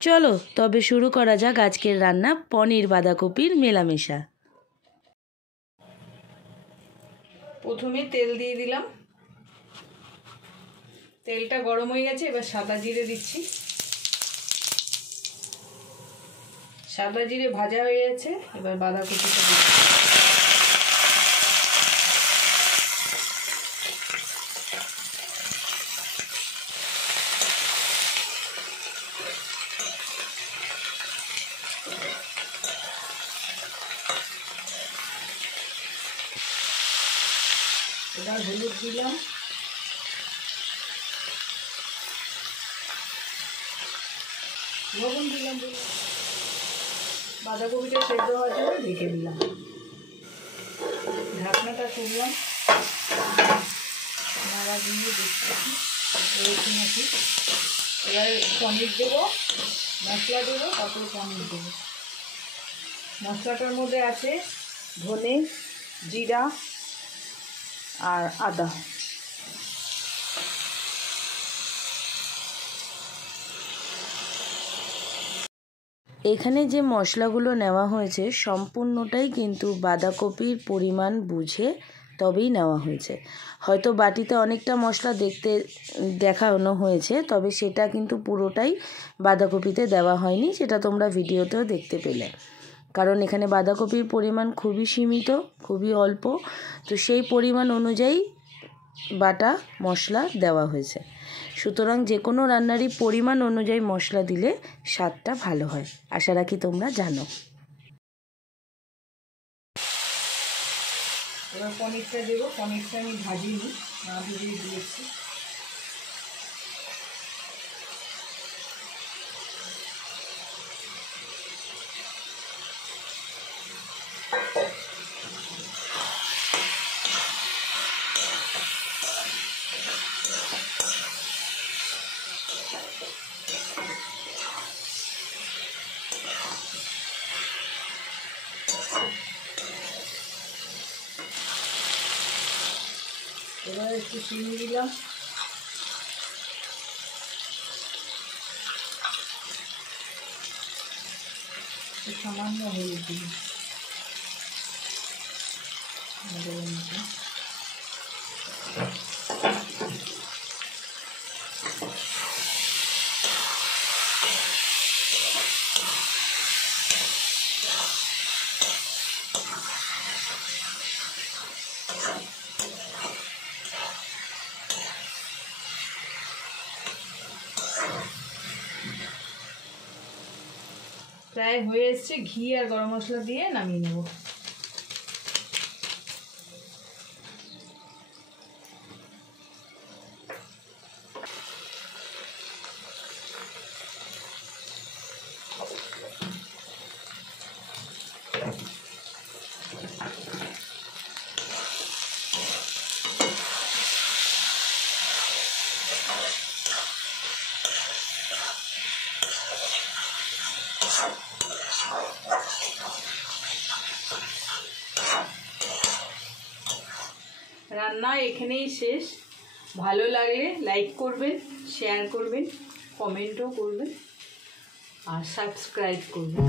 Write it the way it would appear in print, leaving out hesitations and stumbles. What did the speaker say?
চলো তবে শুরু করা যাক আজকের রান্না, পনির বাঁধাকপির মেলামেশা। প্রথমে তেল দিয়ে দিলাম, তেলটা গরম হয়ে গেছে। এবার সাদা জিরে দিচ্ছি। সাদা জিরে ভাজা হয়ে গেছে, এবার বাঁধাকপিটা দিচ্ছি। এবার হলুদ দিলাম, লবণ দিলাম, বাঁধাকপিটা সেদ্ধ হওয়ার জন্য ঢেকে দিলাম। ঢাকনাটা তুললাম, নাড়া দিয়ে দেখছি নাকি। এবার পনির দেবো, মশলা দেবো, তারপরে পনির দেবো। মশলাটার মধ্যে আছে ধনে, জিরা আর আদা। এখানে যে মশলাগুলো নেওয়া হয়েছে সম্পূর্ণটাই কিন্তু বাঁধাকপির পরিমাণ বুঝে তবেই নেওয়া হয়েছে। হয়তো বাটিতে অনেকটা মশলা দেখানো হয়েছে, তবে সেটা কিন্তু পুরোটাই বাঁধাকপিতে দেওয়া হয়নি, সেটা তোমরা ভিডিওতেও দেখতে পেলে। কারণ এখানে বাঁধাকপির পরিমাণ খুবই সীমিত, খুবই অল্প, তো সেই পরিমাণ অনুযায়ী বাটা মশলা দেওয়া হয়েছে। সুতরাং যে কোনো রান্নারই পরিমাণ অনুযায়ী মশলা দিলে স্বাদটা ভালো হয়, আশা রাখি তোমরা জানো। এবার পনিরটা দেবো। পনিরটা আমি ভাজিনি, না ভেজে দিয়েছি। এবার একটু চিনি দিলাম, সামান্য হলুদ দিলাম। প্রায় হয়ে এসছে, ঘি আর গরম মশলা দিয়ে নামিয়ে নেব। রান্না এখানেই শেষ। ভালো লাগলে লাইক করবেন, শেয়ার করবেন, কমেন্টও করবেন আর সাবস্ক্রাইব করবেন।